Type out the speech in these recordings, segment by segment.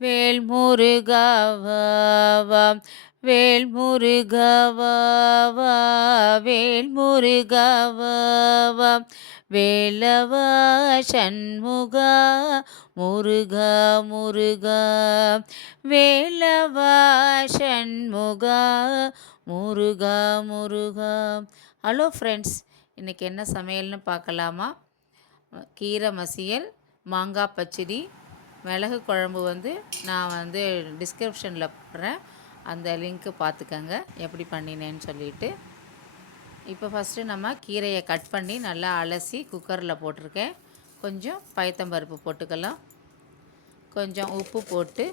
வேல் முருகா வா வா வேல் முருகா வா வா வேல் முருகா வா வா வேலவா சண்முகா முருகா முருகா வேலவா சண்முகா முருகா முருகா. ஹலோ ஃப்ரெண்ட்ஸ், இன்றைக்கி என்ன சமையல்னு பார்க்கலாமா? கீரை மசியல், மாங்காய் பச்சடி, மிளகு குழம்பு நான் டிஸ்கிரிப்ஷனில் போடுறேன். அந்த லிங்க்கு பார்த்துக்கங்க எப்படி பண்ணினேன்னு சொல்லிவிட்டு. இப்போ ஃபஸ்ட்டு நம்ம கீரையை கட் பண்ணி நல்லா அலசி குக்கரில் போட்டிருக்கேன். கொஞ்சம் பயத்தம்பருப்பு போட்டுக்கலாம். கொஞ்சம் உப்பு போட்டு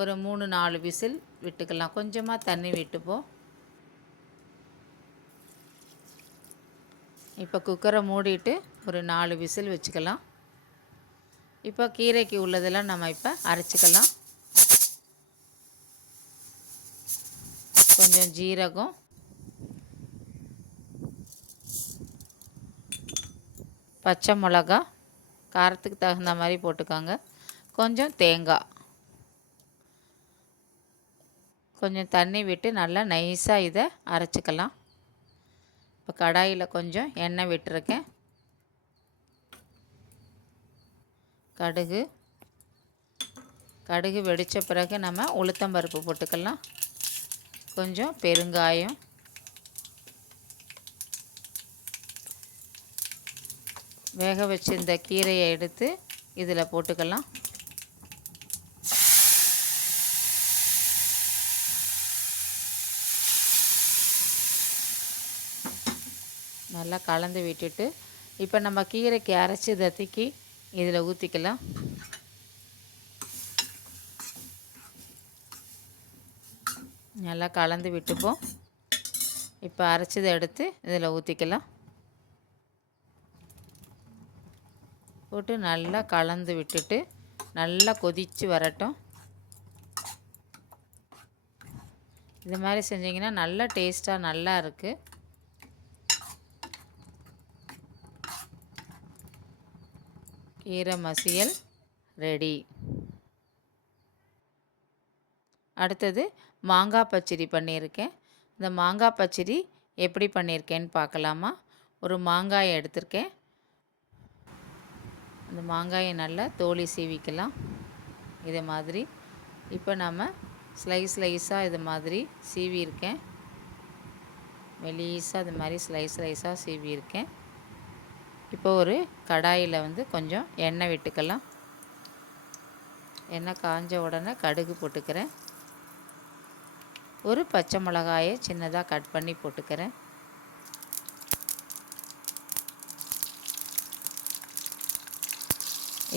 ஒரு 3-4 விசில் விட்டுக்கலாம். கொஞ்சமாக தண்ணி விட்டுப்போம். இப்போ குக்கரை மூடிட்டு ஒரு 4 விசில் வச்சுக்கலாம். இப்போ கீரைக்கு உள்ளதெல்லாம் நம்ம இப்போ அரைச்சிக்கலாம். கொஞ்சம் ஜீரகம், பச்சை மிளகா, காரத்துக்கு தகுந்த மாதிரி போட்டுக்கோங்க. கொஞ்சம் தேங்காய், கொஞ்சம் தண்ணி விட்டு நல்லா நைஸாக இதை அரைச்சிக்கலாம். இப்போ கடாயில் கொஞ்சம் எண்ணெய் விட்டுருக்கேன். கடுகு வெடித்த பிறகு நம்ம உளுத்தம்பருப்பு போட்டுக்கலாம். கொஞ்சம் பெருங்காயம், வேக வச்சு இந்த கீரையை எடுத்து இதில் போட்டுக்கலாம். நல்லா கலந்து விட்டுட்டு இப்போ நம்ம கீரைக்கு அரைச்சி தூக்கி இதில் ஊற்றிக்கலாம். நல்லா கலந்து விட்டுப்போம். இப்போ அரைச்சதை எடுத்து இதில் ஊற்றிக்கலாம். போட்டு நல்லா கலந்து விட்டுட்டு நல்லா கொதித்து வரட்டும். இது மாதிரி செஞ்சிங்கன்னா நல்லா டேஸ்ட்டாக நல்லா இருக்குது. கீரை மசியல் ரெடி. அடுத்தது மாங்காய் பச்சடி பண்ணியிருக்கேன். இந்த மாங்காய் பச்சடி எப்படி பண்ணியிருக்கேன்னு பார்க்கலாமா? ஒரு மாங்காயை எடுத்திருக்கேன். அந்த மாங்காயை நல்லா தோலி சீவிக்கலாம். இது மாதிரி இப்போ நம்ம ஸ்லைஸாக இது மாதிரி சீவியிருக்கேன். மெலிசாக இது மாதிரி ஸ்லைஸாக சீவியிருக்கேன். இப்போ ஒரு கடாயில் கொஞ்சம் எண்ணெய் விட்டுக்கலாம். எண்ணெய் காஞ்ச உடனே கடுகு போட்டுக்கிறேன். ஒரு பச்சை மிளகாயை சின்னதாக கட் பண்ணி போட்டுக்கிறேன்.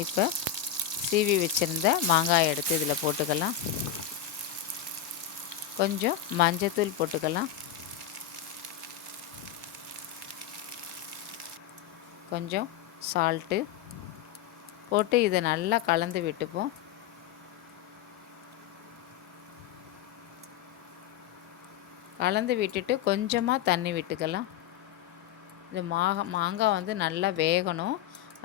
இப்போ சீவி வச்சுருந்த மாங்காயை எடுத்து இதில் போட்டுக்கலாம். கொஞ்சம் மஞ்சத்தூள் போட்டுக்கலாம். கொஞ்சம் சால்ட்டு போட்டு இதை நல்லா கலந்து விட்டுப்போம். கலந்து விட்டுட்டு கொஞ்சமாக தண்ணி விட்டுக்கலாம். இது மாங்காய் நல்லா வேகணும்.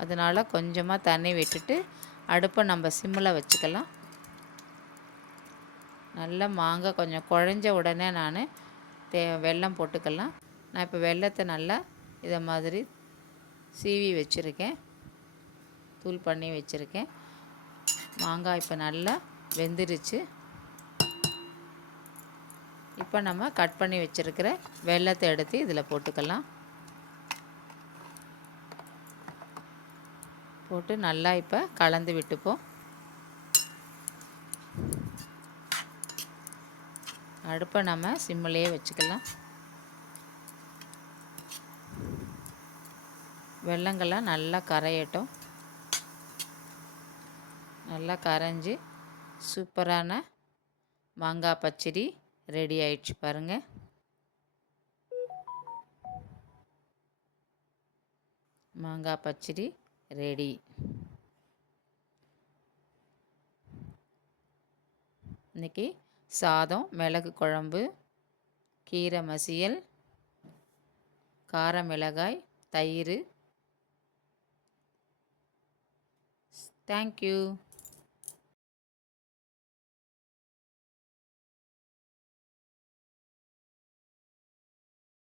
அதனால் கொஞ்சமாக தண்ணி விட்டுட்டு அடுப்பை நம்ம சிம்மில் வச்சுக்கலாம். நல்லா மாங்காய் கொஞ்சம் குழஞ்ச உடனே நான் வெல்லம் போட்டுக்கலாம். நான் இப்போ வெல்லத்தை நல்லா இதை மாதிரி சீவி வச்சுருக்கேன். தூள் பண்ணி வச்சுருக்கேன். மாங்காய் இப்போ நல்லா வெந்துருச்சு. இப்போ நம்ம கட் பண்ணி வச்சுருக்கிற வெல்லத்தை எடுத்து இதில் போட்டுக்கலாம். போட்டு நல்லா இப்போ கலந்து விட்டுப்போம். அடுப்பை நம்ம சிம்மிலேயே வச்சுக்கலாம். வெல்லங்கள்லாம் நல்லா கரையட்டும். நல்லா கரைஞ்சி சூப்பரான மாங்காய் பச்சடி ரெடி ஆயிடுச்சு பாருங்கள். மாங்காய் பச்சடி ரெடி. இன்றைக்கி சாதம், மிளகு குழம்பு, கீரை மசியல், கார மிளகாய், தயிர். தேங்க்யூ.